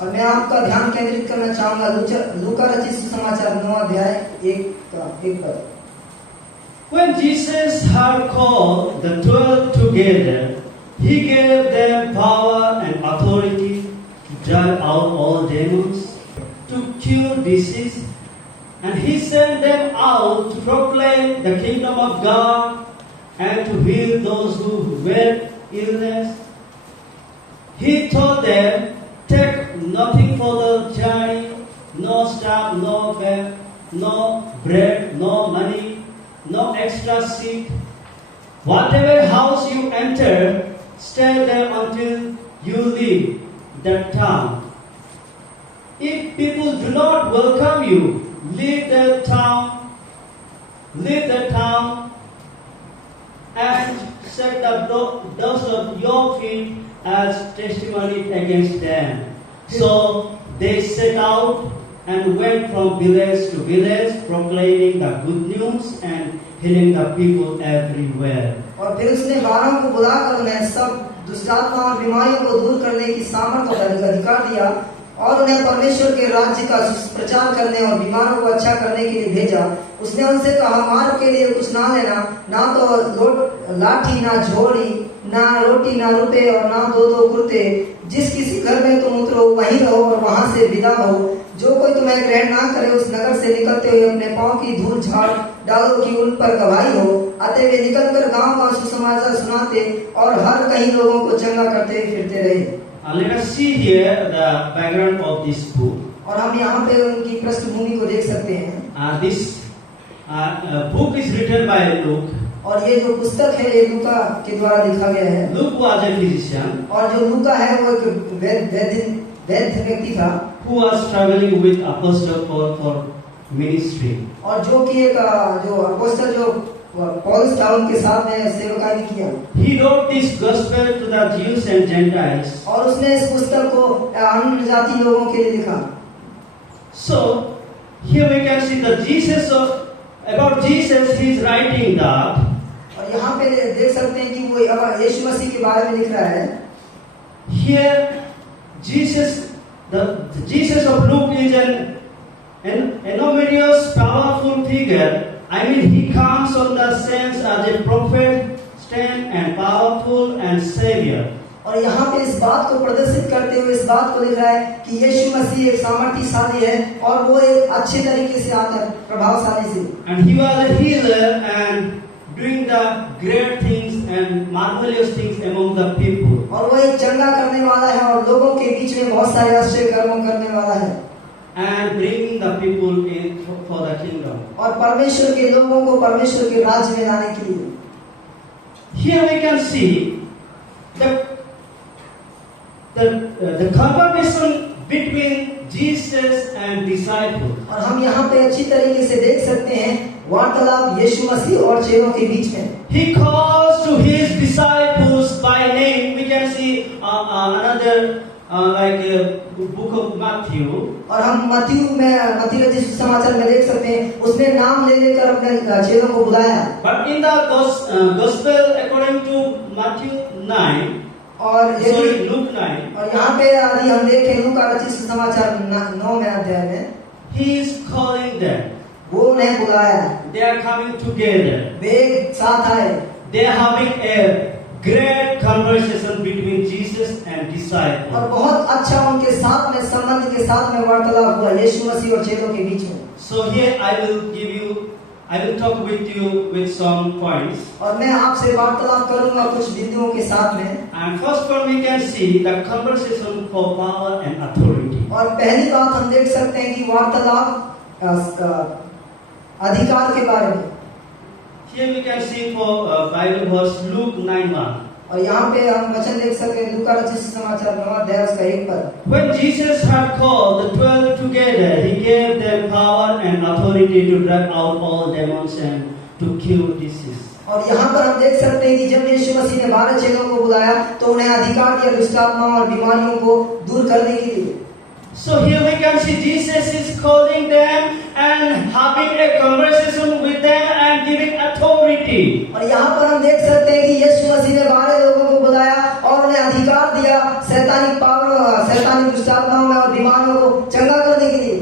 और मैं आपका ध्यान केंद्रित करना चाहूंगा लूका रचित सुसमाचार 9 अध्याय 1 पद। When Jesus had called the 12 together, he gave them power and authority to drive out all demons, to cure disease, and he sent them out to proclaim the kingdom of God and to heal those who were illness. He told them, take nothing for the journey, no staff, no bag, no bread, no money, no extra seat. Whatever house you enter, stay there until you leave that town. If people do not welcome you, leave the town, and set the dust of your feet as testimony against them. So they set out and went from village to village, proclaiming the good news and healing the people everywhere. और फिर उसने 12 को बुलाकर उन्हें सब दुष्टात्मा और बीमारियों को दूर करने की सामर्थ और अधिकार दिया और उन्हें परमेश्वर के राज्य का प्रचार करने और बीमारों को अच्छा करने के लिए भेजा। उसने उनसे कहा, मार्ग के लिए कुछ ना लेना, ना तो लाठी, ना झोली, ना रोटी, ना रुपए और ना दो कुर्ते। जिस किसी घर में तुम उतरो वहीं रहो और वहां से विदा हो। जो कोई तुम्हें ग्रहण ना करे उस नगर से निकलते हुए अपने पांव की धूल झाड़ डालो कि उन पर गवाही हो। अतः वे निकलकर गांव-गांव सुसमाचार सुनाते और हर कहीं लोगों को चंगा करते फिरते रहे। Let us see here the background of this book. और हम यहाँ पे उनकी पृष्ठभूमि को देख सकते हैं। This book is written by Luke. और ये जो पुस्तक है ये लूका के द्वारा लिखा गया है। Luke was a physician. और जो लूका है वो एक वैद्य व्यक्ति था। Who was traveling with apostle Paul for ministry. और जो कि एक जो अपोस्टल जो पौलुस था उनके साथ में सेवकाई किया। He wrote this gospel to the Jews and Gentiles. और उसने इस पुस्तक को अन्य जाति लोगों के लिए लिखा। So here we can see the about Jesus he is writing that. और यहाँ पे देख सकते हैं कि वो यीशु मसीह के बारे में लिख रहा है। Here the Jesus of Luke is an enormous powerful figure. I mean, he comes on the sense as a prophet, stand and powerful and savior. और यहाँ पे इस बात को प्रदर्शित करते हुए इस बात को लिख रहा है कि यीशु मसीह एक सामर्थ्यशाली है और वो एक अच्छे तरीके से आता है, प्रभावशाली से। And he was a healer and doing the great things and marvelous things among the people. और वो एक चंगा करने वाला है और लोगों के बीच में बहुत सारे आश्चर्य कर्म करने वाला है। And bringing the people in for the kingdom. और परमेश्वर के लोगों को परमेश्वर के राज्य में लाने के लिए। Here we can see the conversation between Jesus and disciples. और हम यहाँ पे अच्छी तरीके से देख सकते हैं वार्तालाप यीशु मसीह और चेलों के बीच में। He calls to his disciples by name. We can see another book of Matthew. और हम मत्ती रचित सुसमाचार में देख सकते हैं उसने नाम ले लेकर अपने चेलों को बुलाया। But in the gospel according to Matthew 9. और Luke 9. और यहाँ पे यदि हम देखें लूका रचित सुसमाचार 9 में अध्याय में he is calling them. वो उन्हें बुलाया। They are coming together. वे एक साथ आए। They are having a great conversation between Jesus and disciples. और बहुत अच्छा उनके साथ में संबंध के साथ में वार्तालाप हुआ यीशु मसीह और चेलों के बीच में। So here I will talk with you with some points. और मैं आपसे वार्तालाप करूंगा कुछ बिंदुओं के साथ में। And first one we can see the conversation for power and authority. और पहली बात हम देख सकते हैं कि वार्तालाप अधिकार के बारे में। Here we can see for Bible verse Luke 9:1. और यहाँ पे हम वचन देख सकते हैं लूका रचित सुसमाचार 9 अध्याय उसका 1 पद। When Jesus had called the 12 together, he gave them power and authority to drive out all demons and to cure disease. और यहाँ पर हम देख सकते हैं कि जब यीशु मसीह ने 12 चेलों को बुलाया तो उन्हें अधिकार दिया दुष्ट आत्माओं और बीमारियों को दूर करने के लिए। So here we can see Jesus is calling them and having a conversation with them and giving authority. और यहाँ पर हम देख सकते हैं कि यीशु मसीह ने 12 लोगों को बुलाया और उन्हें अधिकार दिया शैतानी पावर, शैतानी दुष्ट आत्माओं में और बीमारों को चंगा करने के लिए।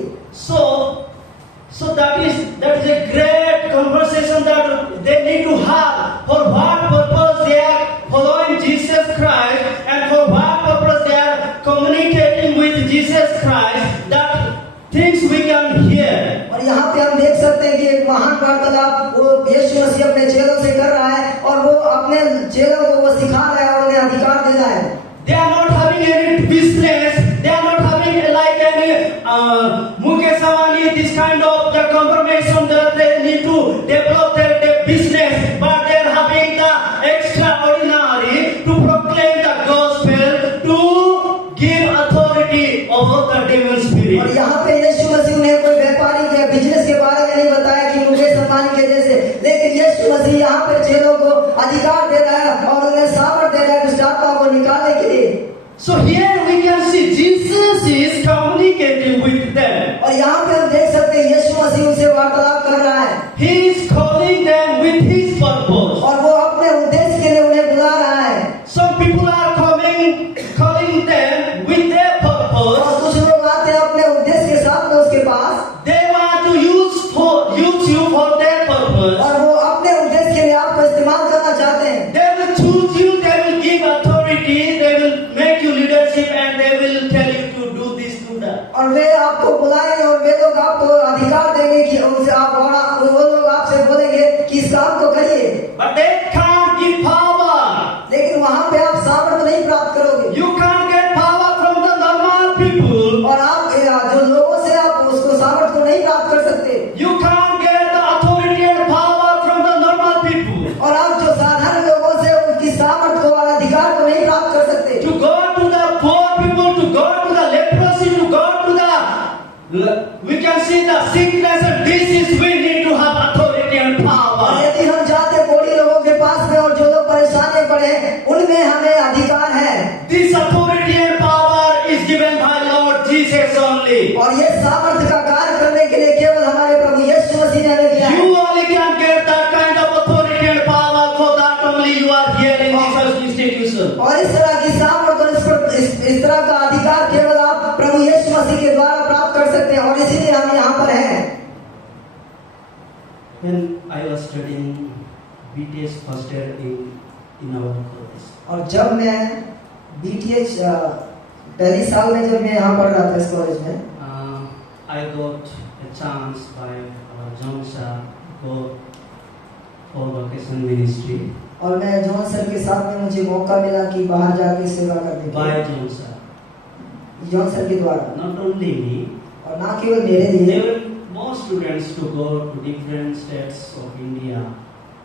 So that is a great conversation that they need to have. For what purpose they are following Jesus Christ, and for what purpose they are communicating with Jesus Christ, that things we can hear. और यहाँ पे हम देख सकते हैं कि एक महान वार्तालाप वो यीशु मसीह अपने चेलों से कर रहा है और वो अपने चेलों को वो सिखा रहा है और उन्हें अधिकार दे रहा है। They are not having any business. They are not having like any Mukesh Ambani, this kind of the confirmation that they need to develop their business, but they are having the extraordinary to proclaim the gospel, to give authority over the devil spirit. और यहाँ पे यीशु मसीह ने कोई व्यापारी के business के बारे में नहीं बताया कि मुकेश अंबानी के जैसे, लेकिन यीशु मसीह यहाँ पर चेलों को अधिकार दे रहा है और उन्हें सामर्थ दे रहा है दुष्ट आत्मा को निकालने के लिए। So here we can see Jesus is communicating with them. और यहाँ पे हम देख सकते हैं यीशु मसीह उनसे वार्तालाप कर रहा है। He is calling them with his purpose. और वो अपने उद्देश्य के लिए उन्हें बुला रहा है। Some people are calling them with their purpose. और कुछ लोग आते हैं अपने उद्देश्य के साथ में उसके पास। They want to use you for their purpose. और वो अपने उद्देश्य के लिए आपको इस्तेमाल करना चाहते हैं। They will choose you. They will give authority. They will make you leadership, and they will tell you to do this, do that. और वे आपको बुलाएंगे और वे लोग आपको अधिकार देंगे कि उनसे आप वो लोग आपसे बोलेंगे कि इस काम को करिए। But they can't give power. लेकिन वहाँ पे आप सामर्थ नहीं प्राप्त करोगे। You can't get power from the normal people. और आप जो लोगों से आप उसको सामर्थ को नहीं प्राप्त कर सकते। You can't get the authority and power from the normal people. और आप जो साधारण लोगों से उनकी सामर्थ को और अधिकार को नहीं प्राप्त कर सकते। To go to the poor people, to go to the leprosy, to go to the, we can see the sickness and disease. We need to have authority and power. और यदि हम जाते कोड़ी लोगों के पास में और जो लोग परेशान में पड़े हैं उनमें हमें अधिकार है। This authority and power is given by Lord Jesus only. और ये सामर्थ्य का कार्य करने के लिए केवल हमारे प्रभु यीशु मसीह ने हमें दिया है। You only can get that kind of authority and power, for that only you are here in this institution. और इस तरह की सामर्थ और इस तरह का अधिकार केवल आप प्रभु यीशु मसीह के द्वारा प्राप्त कर सकते हैं और इसीलिए हम यहाँ पर हैं। When I was studying BTS first year in our college. और जब मैं BTH पहली साल में जब मैं यहाँ पढ़ रहा था इस कॉलेज में, I got a chance by John sir go for vocation ministry. और मैं जॉन सर के साथ में मुझे मौका मिला कि बाहर जाके सेवा करने By के John sir. जॉन सर के द्वारा। Not only me. और ना केवल मेरे लिए, There were more students to go to different states of India.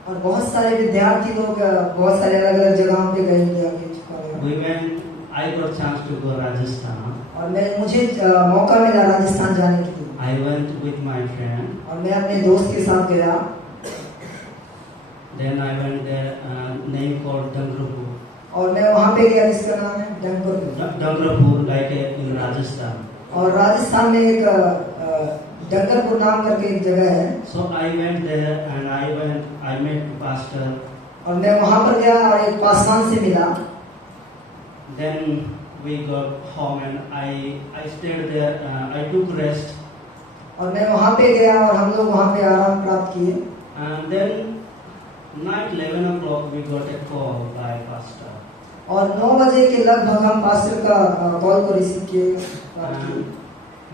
और बहुत सारे विद्यार्थी लोग बहुत सारे अलग अलग जगहों पे गए इंडिया के। We went. I got chance to go Rajasthan. और मुझे मौका मिला राजस्थान जाने के लिए। I went with my friend. और मैं अपने दोस्त के साथ गया। Then I went there, name called Dangrapur. और मैं वहाँ पे गया जिसका नाम है Dungarpur. Dangrapur, like in Rajasthan. और राजस्थान में एक डंगरपुर नाम करके एक जगह है। So I went there and I met pastor. और मैं वहाँ पर गया और एक पासवान से मिला। Then we got home and I stayed there. I took rest. और मैं वहाँ पे गया और हम लोग वहाँ पे आराम प्राप्त किए। And then night 11 o'clock we got a call by pastor. और 9 बजे के लगभग हम पास्टर का कॉल को रिसीव किए।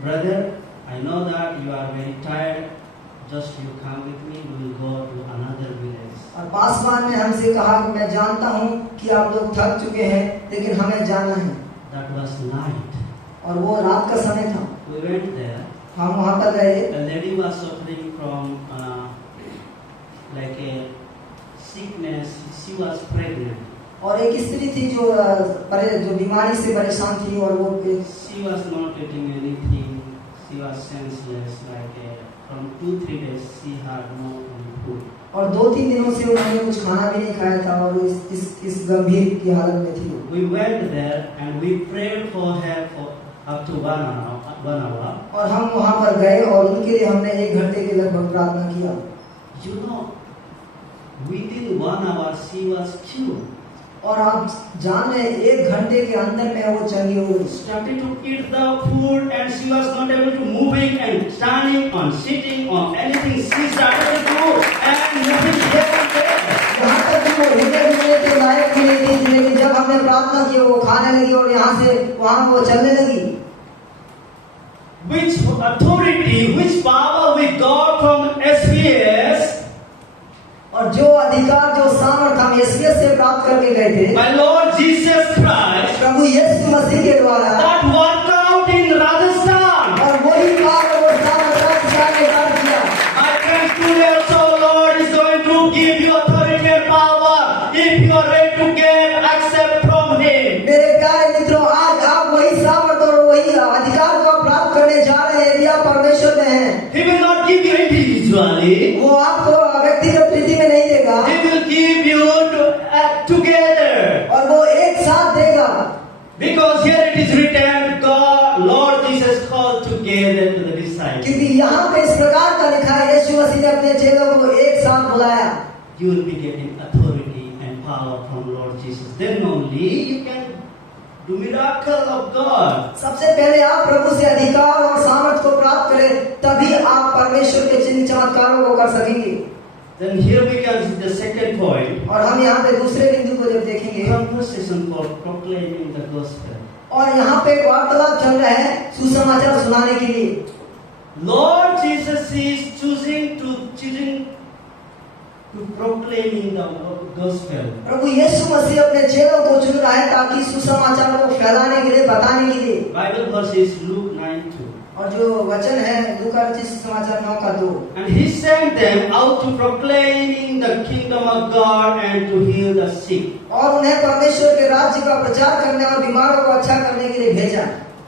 Brother, I know that you are very tired. Just you come with me. We will go to another village. और पासवान ने हमसे कहा कि मैं जानता हूँ कि आप लोग थक चुके हैं, लेकिन हमें जाना है। That was night. और वो रात का समय था। We went there. हम वहाँ पर गए। A lady was suffering from like a sickness. She was pregnant. और एक स्त्री थी जो बीमारी से परेशान थी और वो She was not eating anything. She was senseless. Like from 2-3 days, she had no food. और 2-3 दिनों से उन्होंने कुछ खाना भी नहीं खाया था और इस गंभीर की हालत में थी। We went there and we prayed for her for up to 1 hour. और हम वहाँ पर गए और उनके लिए हमने 1 घंटे के लगभग प्रार्थना किया। You know, within 1 hour she was cured. और आप जान रहे हैं 1 घंटे के अंदर में वो चंगी हो गई। Started to eat the food and she was not able to moving and standing on sitting on anything. She started to do and moving here and there. यहाँ तक कि वो हिलने के लायक भी नहीं थी, लेकिन जब हमने प्रार्थना की वो खाने लगी और यहाँ से वहाँ वो चलने लगी। Which authority, which power we got from SBS? और जो अधिकार जो सामर्थ हम यीशु से प्राप्त करके गए थे, My Lord Jesus Christ, प्रभु यीशु मसीह के द्वारा, that worked out in Rajasthan. और वही कार्य वो सामर्थ राजस्थान में कार्य किया। My friends, today also Lord is going to give you authority and power if you are ready to get accept from Him. मेरे प्यारे मित्रों, आज आप वही सामर्थ और वही अधिकार को प्राप्त करने जा रहे हैं यदि आप परमेश्वर में हैं। He will not give you individually. वो आपको व्यक्तिगत रीति में नहीं देगा, He will give you together. और वो एक साथ देगा। Because here it is written, God, Lord Jesus called together to the disciples. क्योंकि यहाँ पे इस प्रकार का लिखा है, यीशु मसीह ने अपने चेलों को एक साथ बुलाया। You will be getting authority and power from Lord Jesus. Then only you can do miracle of God. सबसे पहले आप प्रभु से अधिकार और सामर्थ को प्राप्त करें, तभी आप परमेश्वर के चिन्ह चमत्कारों को कर सकेंगे। Then here we can see the second point. और हम यहाँ पे दूसरे बिंदु को जब देखेंगे, Conversation for proclaiming the gospel. और यहाँ पे एक वार्तालाप चल रहा है सुसमाचार सुनाने के लिए। Lord Jesus is choosing to proclaiming the gospel. प्रभु यीशु मसीह अपने चेलों को चुन रहा है ताकि सुसमाचार को फैलाने के लिए, बताने के लिए। Bible verse is Luke 9:2. और जो वचन है लूका रचित सुसमाचार 9:2। And he sent them out to proclaiming the kingdom of God and to heal the sick. और उन्हें परमेश्वर के राज्य का प्रचार करने और बीमारों को अच्छा करने के लिए भेजा।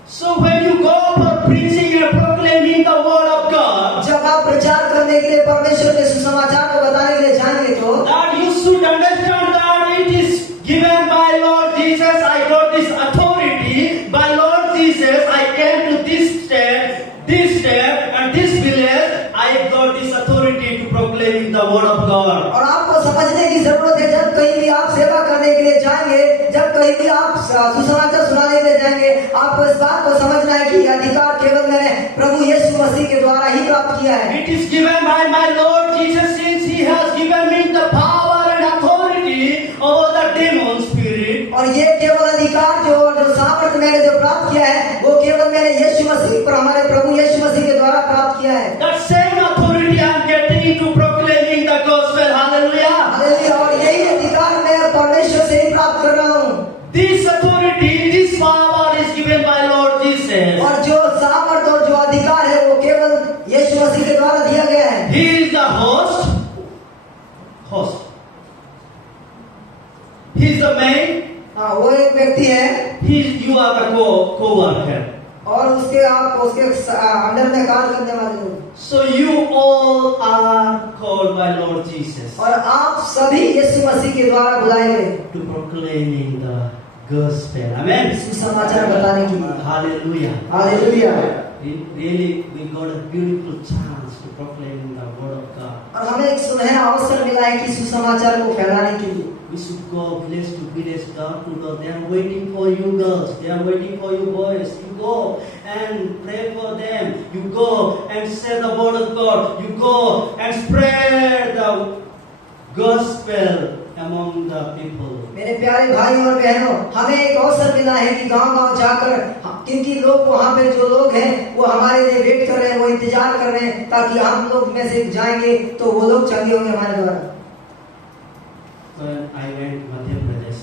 So when you go for preaching and proclaiming the word of God, जब आप प्रचार करने के लिए परमेश्वर के सुसमाचार को बताने के लिए जाएंगे तो that you should understand that it is given by Lord Jesus. I got this authority by Lord Jesus. I came to this step and this village. I got this authority to proclaiming the word of God. और आपको समझने की जरूरत है, जब कहीं भी आप सेवा करने के लिए जाएंगे, जब कहीं भी आप सुसमाचार सुनाने के लिए जाएंगे, आपको इस बात को समझना है कि अधिकार केवल मैंने प्रभु यीशु मसीह के द्वारा ही प्राप्त किया है। It is given by my Lord Jesus, since He has given me the power and authority over the demon spirit. और ये केवल अधिकार जो सामर्थ मैंने जो प्राप्त किया है, वो केवल मैंने यीशु मसीह पर, हमारे प्रभु यीशु मसीह के द्वारा प्राप्त किया है। That same authority I am getting to proclaiming the gospel. Hallelujah. Hallelujah. और यही अधिकार मैं परमेश्वर से ही प्राप्त कर रहा हूँ। This authority, this power is given by Lord Jesus. और जो सामर्थ और जो अधिकार है वो केवल यीशु मसीह के द्वारा दिया गया है। He is the host. He is the main. हाँ, वो एक व्यक्ति है You are the co-worker. और उसके अंडर में कार्य करने वाले लोग। So you all are called by Lord Jesus और आप सभी यीशु मसीह के द्वारा बुलाए गए to proclaiming the gospel. Amen. सुसमाचार बताने के लिए। Hallelujah. Hallelujah. Really, we got a beautiful chance to proclaim the word of God. और हमें एक सुनहरा अवसर मिला है कि सुसमाचार को फैलाने के लिए We should go village to village, door to door. They are waiting for you girls. They are waiting for you boys. You go and pray for them. You go and say the word of God. You go and spread the gospel among the people. मेरे प्यारे भाई और बहनों, हमें एक अवसर मिला है कि गांव-गांव जाकर, क्योंकि लोग वहाँ पे जो लोग हैं वो हमारे लिए वेट कर रहे हैं, वो इंतजार कर रहे हैं ताकि हम लोग में से जाएंगे तो वो लोग चंगे होंगे हमारे द्वारा। When I went Madhya Pradesh,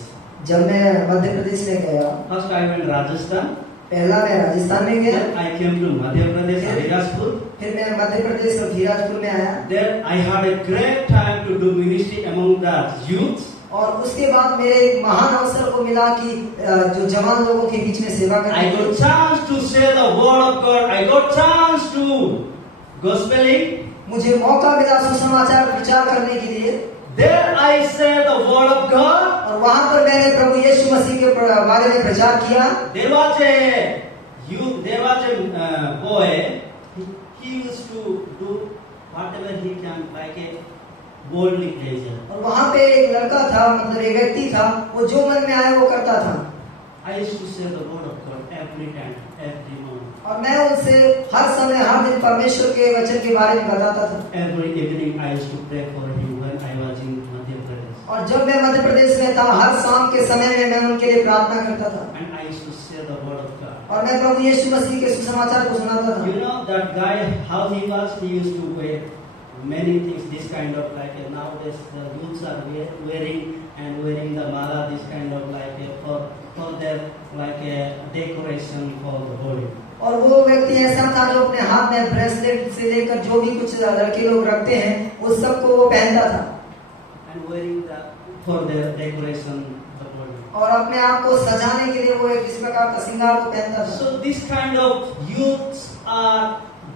जब मैं मध्य प्रदेश में गया, first I went Rajasthan. पहला मैं राजस्थान में गया, Then I came to Madhya Pradesh, Aligarhpur. फिर मैं मध्य प्रदेश और धीराजपुर में आया। Then I had a great time to do ministry among the youth. और उसके बाद मेरे एक महान अवसर को मिला कि जो जवान लोगों के बीच में सेवा करने I got chance to share the word of God. I got chance to gospeling. मुझे मौका मिला सुसमाचार प्रचार करने के लिए। There I said the word of God. और वहाँ पर मैंने प्रभु यीशु मसीह के बारे में प्रचार किया। There was a boy. He used to do whatever he can, like boldly pleasure. और वहाँ पे एक लड़का था, मतलब एक व्यक्ति था, वो जो मन में आया वो करता था। I used to say the word of God every time, every moment. और मैं उनसे हर समय हर दिन परमेश्वर के वचन के बारे में बताता था। Every evening I used to pray for him when I was in Madhya Pradesh. और जब मैं मध्य प्रदेश में था, हर शाम के समय में मैं उनके लिए प्रार्थना करता था। And I used to say the word of God. और मैं प्रभु यीशु मसीह के सुसमाचार को सुनाता था। You know that guy, how he was, he used to wear many things, this kind of like nowadays the youths are wearing the mala, this kind of like for their like decoration for the body. और वो व्यक्ति ऐसा था जो अपने हाथ में bracelet से लेकर जो भी कुछ लड़के लोग रखते हैं, उस सब को वो पहनता था। And wearing the for their decoration the body. और अपने आप को सजाने के लिए वो एक इस प्रकार का श्रृंगार को पहनता था। So this kind of youths are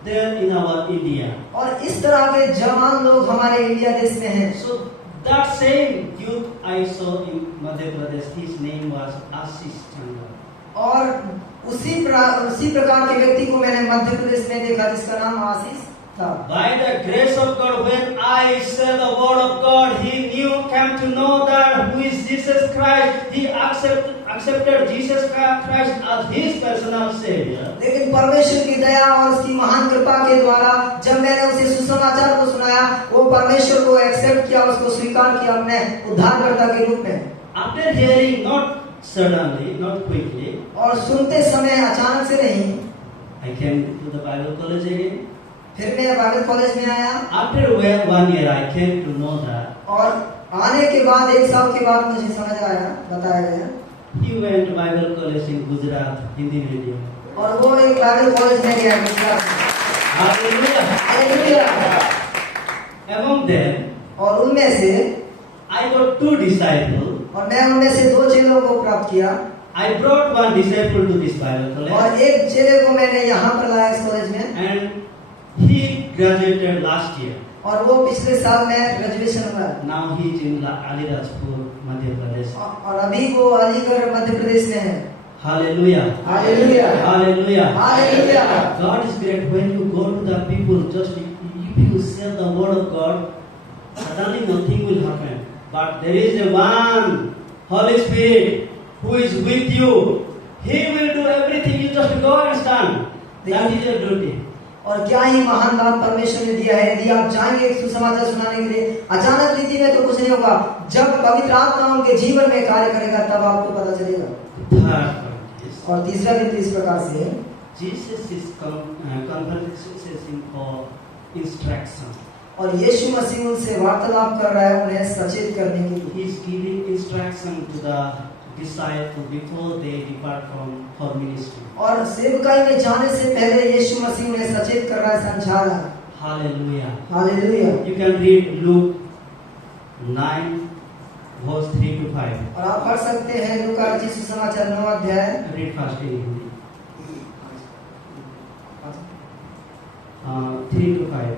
there in our India. और इस तरह के जवान लोग हमारे इंडिया देश में हैं। So that same youth I saw in Madhya Pradesh, his name was Ashish Chandra. और उसी प्रकार के व्यक्ति को मैंने मध्य प्रदेश में देखा जिसका नाम आशीष था। By the grace of God, when I said the word of God, he came to know that who is Jesus Christ. He accepted Jesus Christ as his personal savior. लेकिन परमेश्वर की दया और उसकी महान कृपा के द्वारा जब मैंने उसे सुसमाचार को सुनाया, वो परमेश्वर को एक्सेप्ट किया, उसको स्वीकार किया अपने उद्धारकर्ता के रूप में। After hearing, not suddenly, not quickly, और सुनते समय अचानक से नहीं, I came to the Bible college again. फिर मैं बाइबल कॉलेज में आया। After 1 year, I came to know that. और आने के बाद 1 साल के बाद मुझे समझ आया, बताया गया। He went to Bible college in Gujarat, Hindi medium. और वो एक बाइबल कॉलेज में गया गुजरात में। Hallelujah. हालेलुया। Among them, और उनमें से I got 2 disciples. और मैं उनमें से 2 चेलों को प्राप्त किया। I brought 1 disciple to this Bible college. और एक चेले को मैंने यहाँ पर लाया इस कॉलेज में। And he graduated last year. और वो पिछले साल में ग्रेजुएशन हुआ। Now he is in Alirajpur, Madhya Pradesh. और अभी वो अलीगढ़ मध्य प्रदेश में है। Hallelujah. Hallelujah. Hallelujah. Hallelujah. God is great. When you go to the people, just if you say the word of God, suddenly nothing will happen. But there is a one Holy Spirit who is with you. He will do everything. You just go and stand. That is your duty. और क्या ही महान बात परमेश्वर ने दिया है। यदि आप जाएंगे सुसमाचार सुनाने के लिए, अचानक रीति में तो कुछ नहीं होगा। जब पवित्र आत्मा उनके जीवन में कार्य करेगा तब आपको पता चलेगा। और तीसरा बिंदु इस प्रकार से है, Jesus is conversing for instruction. और यीशु मसीह उनसे वार्तालाप कर रहा है उन्हें सचेत करने के लिए। He is giving instruction to the disciples before they depart for ministry. और सेवकाई में जाने से पहले यीशु मसीह उन्हें सचेत कर रहा है, समझा रहा है। Hallelujah. Hallelujah. You can read Luke 9 verse 3 to 5. और आप पढ़ सकते हैं लूका रचित सुसमाचार 9 अध्याय। Read fast in Hindi. 3 to 5.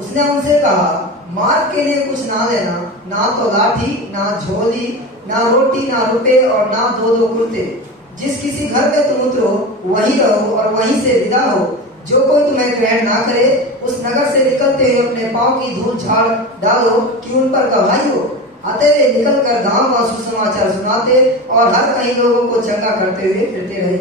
उसने उनसे कहा, मार्ग के लिए कुछ ना लेना, ना तो लाठी, ना झोली, ना रोटी, ना रुपए और ना 2 कुर्ते। जिस किसी घर में तुम उतरो वहीं रहो और वहीं से विदा हो। जो कोई तुम्हें ग्रहण ना करे, उस नगर से निकलते हुए अपने पांव की धूल झाड़ डालो कि उन पर गवाही हो। अतः वे निकलकर गांव सुसमाचार सुनाते और हर कहीं लोगों को चंगा करते हुए फिरते रहे।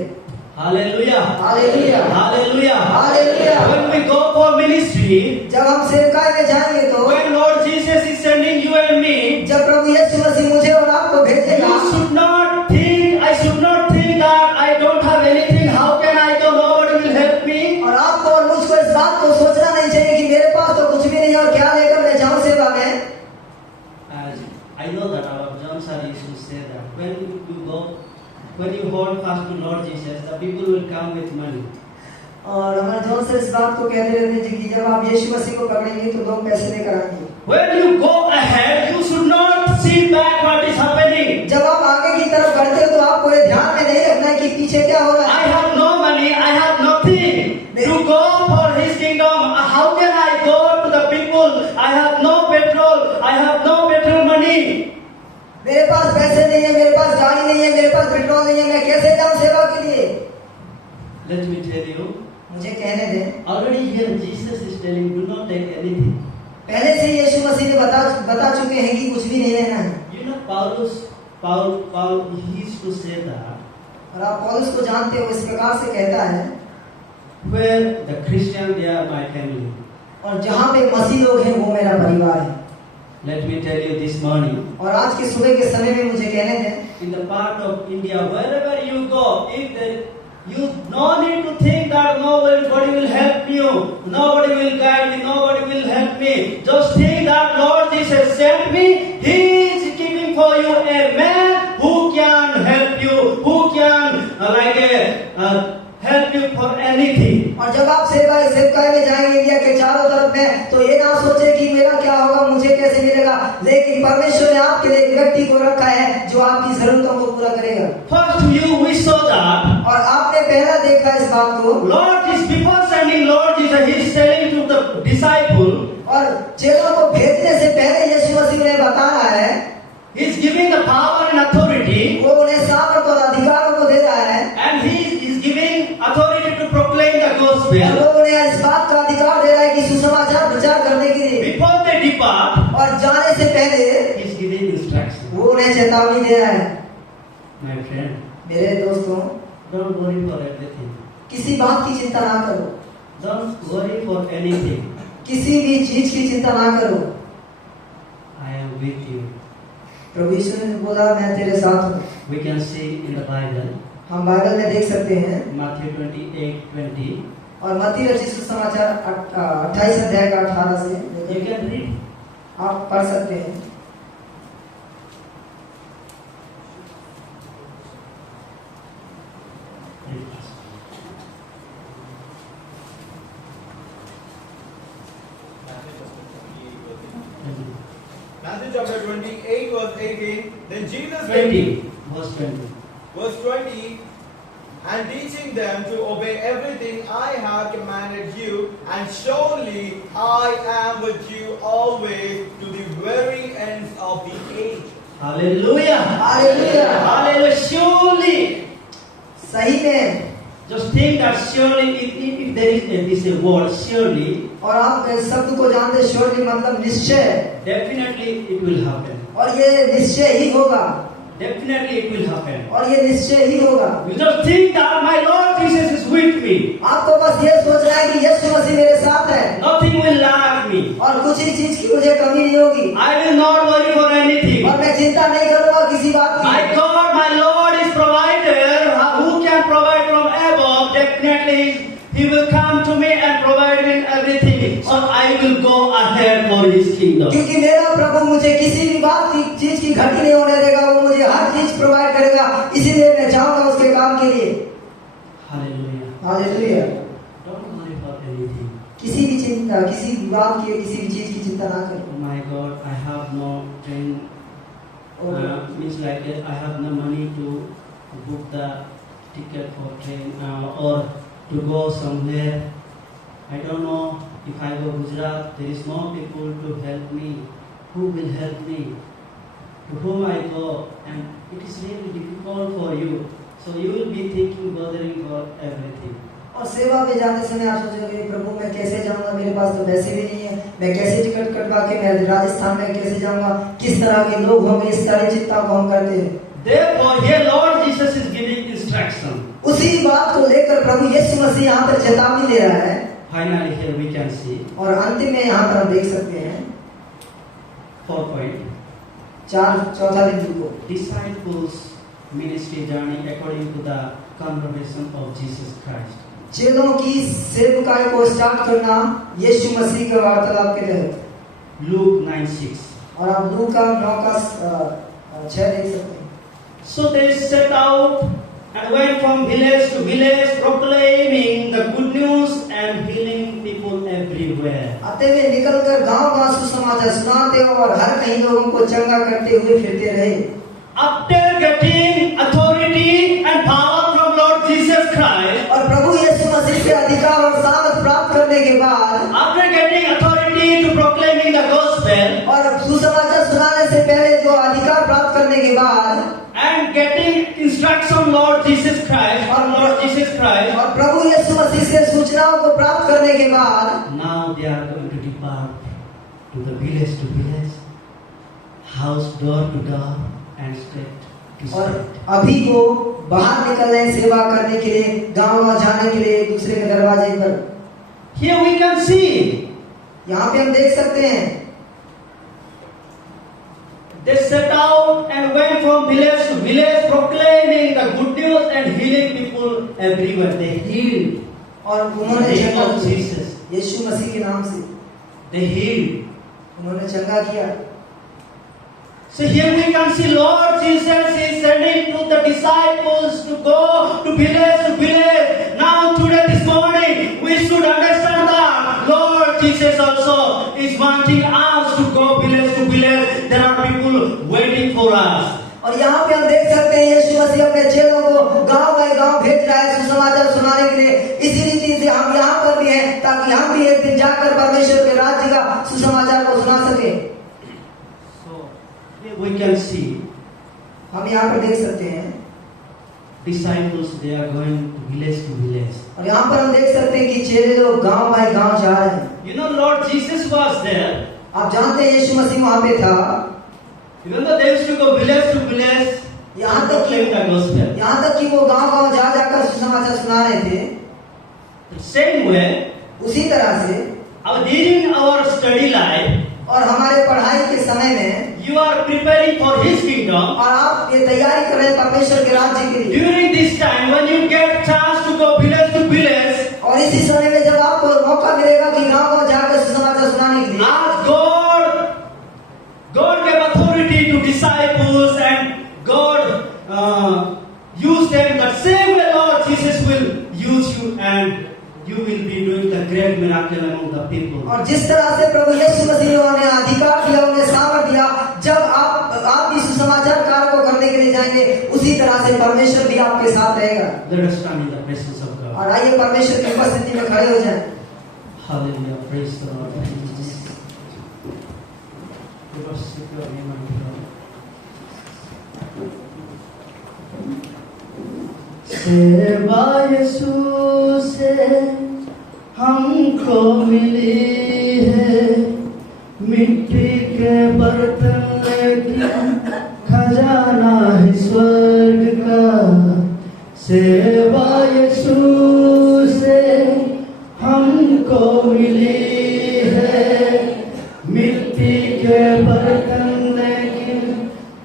Hallelujah. Hallelujah. Hallelujah. Hallelujah. When we go for ministry, जब हम सेवकाई में जाएंगे तो, when Lord Jesus is sending you and me, जब प्रभु यीशु मसीह मुझे और आपको भेजेगा, you should not think, I should not think that I don't have anything, how can I go, Lord will help me. और आपको और मुझको इस बात को सोचना नहीं चाहिए कि मेरे पास तो कुछ भी नहीं और क्या लेकर मैं जाऊं सेवा में। As I know that our John sir used to say that when you hold fast to Lord Jesus, the people will come with money. और हमारे जॉन सर इस बात को कहते रहते हैं कि जब आप यीशु मसीह को पकड़ेंगे तो लोग पैसे लेकर आएंगे। When you go ahead, you should not see back what is happening. जब आप आगे की तरफ बढ़ते हो तो आपको ये ध्यान में नहीं रखना है कि पीछे क्या हो रहा है। I have no money, I have nothing to go for His kingdom. How can I go to the people? I have no petrol, I have no petrol money. मेरे पास पैसे नहीं है, मेरे पास गाड़ी नहीं है, मेरे पास पेट्रोल नहीं है, मैं कैसे जाऊं सेवा के लिए। Let me tell you. मुझे कहने दें, Already here Jesus is telling, do not take anything. पहले से यीशु मसीह ने बता चुके हैं कि कुछ भी नहीं लेना है। You know, Paul, he used to say that और आप पौलुस को जानते हो, इस प्रकार से कहता है, where the Christian, they are my family. और जहाँ पे मसीह लोग हैं वो मेरा परिवार है। Let me tell you this morning, और आज के सुबह के समय में मुझे कहने दें, in the part of India, wherever you go, if there, you no need to think that nobody will help you, nobody will guide me, nobody will help me. Just think that Lord Jesus sent me. He is giving for you a man who can help you, who can help you for anything. और जब आप सेवकाई में जाएंगे India के चारों तरफ में, तो ये ना सोचे कि मेरा क्या होगा, मुझे कैसे मिलेगा, लेकिन परमेश्वर ने आपके लिए एक व्यक्ति को रखा है जो आपकी जरूरतों को पूरा करेगा। First you we saw that, और आपने पहला देखा इस बात को, Lord is before sending Lord Jesus, he is telling to the disciple, और चेलों को भेजने से पहले यीशु मसीह ने बता रहा है, he is giving the power and authority, वो उन्हें सामर्थ और अधिकारों को दे रहा है, and he is giving authority to proclaim the gospel. और वो उन्हें इस बात का अधिकार दे रहा है कि सुसमाचार प्रचार करने के लिए, Before they depart, और जाने से पहले he is giving instruction. वो उन्हें चेतावनी दे रहा है। My friend, मेरे दोस्तों, don't worry for everything. किसी बात की चिंता ना करो, Don't worry for anything. किसी भी चीज की चिंता ना करो। I am with you. प्रभु यीशु ने बोला, मैं तेरे साथ हूँ। We can see in the Bible, हम बाइबल में देख सकते हैं, Matthew 28:20. और मत्ती रचित सुसमाचार 28 अध्याय का 18 से You can read. आप पढ़ सकते हैं। Matthew chapter 28 verse 18. Then Jesus 20, verse 20. verse 20, and teaching them to obey everything I have commanded you, and surely I am with you always to the very ends of the age. Hallelujah. Hallelujah. Hallelujah. Surely. सही में, Just think that surely, if there is a word, surely, और आप इस शब्द को जानते, surely मतलब निश्चय, definitely it will happen. और ये निश्चय ही होगा, Definitely it will happen. और ये निश्चय ही होगा। You just think that my Lord Jesus is with me. आपको बस ये सोचना है कि यीशु मसीह मेरे साथ है, Nothing will lack me. और कुछ ही चीज की मुझे कमी नहीं होगी, I will not worry for anything. और मैं चिंता नहीं करूंगा किसी बात की। My God, my Lord is provider. Who can provide from above? Definitely He will come to me and provide me everything. So I will go ahead for His kingdom. क्योंकि मेरा प्रभु मुझे किसी भी बात की चीज की घटी नहीं होने देगा, वो मुझे हर चीज प्रोवाइड करेगा, इसीलिए मैं जाऊंगा उसके काम के लिए। Hallelujah. Hallelujah. Don't worry for anything. किसी भी चिंता, किसी भी बात की, किसी भी चीज की चिंता ना करो। Oh my God, I have no train. Means like I have no money to book the ticket for train or to go somewhere. I don't know if I go Gujarat, there is no people to help me. Who will help me? To whom I go? And it is really difficult for you. So you will be thinking, bothering for everything. और सेवा पे जाते समय आप सोचोगे, प्रभु मैं कैसे जाऊंगा, मेरे पास तो पैसे भी नहीं है, मैं कैसे टिकट कटवा के मैं राजस्थान में कैसे जाऊंगा, किस तरह के लोग होंगे, इस तरह चिंता को हम करते हैं। Therefore, here Lord Jesus is giving instruction. उसी बात को लेकर प्रभु यीशु मसीह यहाँ पर चेतावनी दे रहा है। Finally, here we can see और अंतिम में यहाँ पर हम देख सकते हैं 4 point. चौथा बिंदु को, Disciples ministry journey according to the conversation of Jesus Christ. चेलों की सेवकाई को स्टार्ट करना यीशु मसीह के वार्तालाप के तहत। Luke 9:6. और आप लूका 9:6 देख सकते हैं। So they set out and went from village to village, proclaiming the good news and healing people everywhere. आते हुए निकलकर गांव-गांव सुसमाचार सुनाते और हर कहीं लोगों को चंगा करते हुए फिरते रहे। After getting authority and power from Lord Jesus Christ, और प्रभु यीशु मसीह से अधिकार और सामर्थ प्राप्त करने के बाद, after getting authority to proclaiming the gospel, और सुसमाचार सुनाने से पहले जो अधिकार प्राप्त करने के बाद, and getting instruction Lord Jesus Christ from Lord Jesus Christ, और प्रभु यीशु मसीह से सूचनाओं को प्राप्त करने के बाद, now they are going to depart. to village, house door to door, and street to और street. अभी को बाहर निकल रहे हैं सेवा करने के लिए, गांव जाने के लिए, दूसरे के दरवाजे पर। Here we can see यहाँ पे हम देख सकते हैं they set out and went from village to village proclaiming the good news and healing people everywhere. They healed. और In the उन्होंने name चंगा of किया। Jesus. यीशु मसीह के नाम से They healed. उन्होंने चंगा किया। So here we can see Lord Jesus is sending to the disciples to go to village. Now today this morning we should understand that Lord Jesus also is wanting us to go village to village. There are people waiting for us. और यहाँ पे हम देख सकते हैं यीशु मसीह अपने चेलों को गांव बाय गांव भेज रहा है सुसमाचार सुनाने के लिए। इसी रीति से हम यहाँ पर भी हैं ताकि हम भी एक दिन जाकर परमेश्वर के राज्य का सुसमाचार को सुना सके। So here we can see हम यहाँ पर देख सकते हैं disciples, they are going to village. और यहाँ पर हम देख सकते हैं कि चेले लोग गांव बाय गांव जा रहे हैं। You know Lord Jesus was there. आप जानते हैं यीशु मसीह वहाँ पे था। Even though they used to go village to village, यहाँ तक proclaim the gospel. यहाँ तक कि वो गांव गांव जा जाकर सुसमाचार सुना रहे थे। The same way, उसी तरह से during our study life, और हमारे पढ़ाई के समय में you are preparing for His kingdom. और आप ये तैयारी कर रहे हैं परमेश्वर के राज्य के लिए। During this time, when you get chance to go village to village, और इसी समय में जब आपको मौका मिलेगा कि गांव गांव जाकर सुसमाचार सुनाने के लिए, as God gave authority to disciples and God used them. That same way, Lord Jesus will use you and you will be doing the great miracle among the people. और जिस तरह से प्रभु यीशु मसीह ने उन्हें अधिकार दिया, उन्हें सामर्थ दिया, जब आप भी सुसमाचार कार्य को करने के लिए जाएंगे, उसी तरह से परमेश्वर भी आपके साथ रहेगा। Let us stand in the presence of God. और आइए परमेश्वर की उपस्थिति में खड़े हो जाएं। Hallelujah. Praise the Lord. Thank you, Jesus. We worship your name, my God. सेवा यीशु से हमको मिली है, मिट्टी के बर्तन लेकिन खजाना है स्वर्ग का। सेवा यीशु से हमको मिली है, मिट्टी के बर्तन लेकिन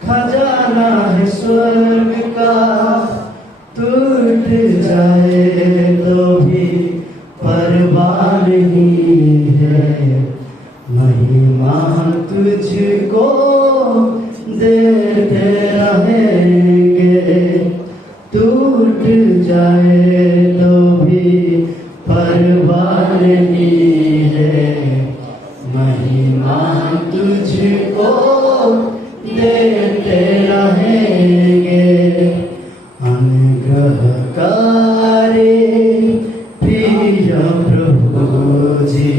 खजाना है स्वर्ग का। टूट जाए तो भी परवाह नहीं है, महिमा तुझको देते रहेंगे। टूट जाए तो भी परवाह नहीं है, महिमा तुझको देते रहेंगे। अनुग्रहकारी प्रिय प्रभु जी,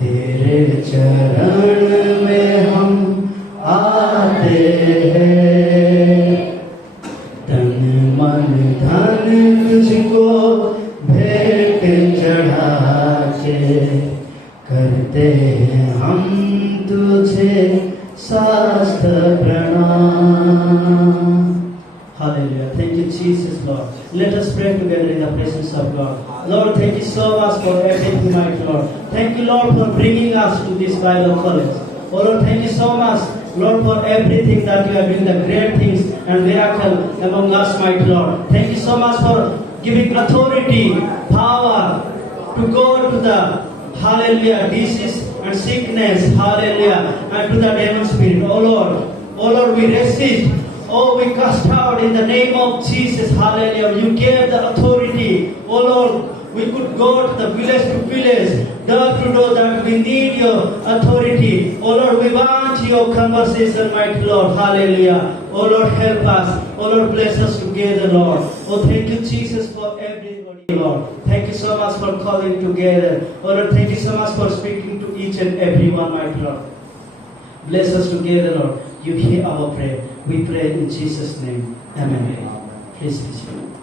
तेरे चरण में हम आते हैं। तन मन धन तुझको भेंट चढ़ा के करते हैं हम तुझे शास्त्र प्रणाम। Hallelujah. Thank you, Jesus, Lord. Let us pray together in the presence of God. Lord, thank you so much for everything, my Lord. Thank you, Lord, for bringing us to this Bible college. Oh, Lord, thank you so much, Lord, for everything that you are doing, the great things and miracle among us, my Lord. Thank you so much for giving authority, power to go to the, hallelujah, disease and sickness, hallelujah, and to the demon spirit. Oh, Lord, we resist. Oh, we cast out in the name of Jesus. Hallelujah. You gave the authority. Oh, Lord, we could go to the village to village, door to door, that we need your authority. Oh, Lord, we want your conversation, mighty Lord. Hallelujah. Oh, Lord, help us. Oh, Lord, bless us together, Lord. Oh, thank you, Jesus, for everybody, Lord. Thank you so much for calling together. Oh, Lord, thank you so much for speaking to each and every one, mighty Lord. Bless us together, Lord. You hear our prayer. We pray in Jesus' name. Amen. Please be seated.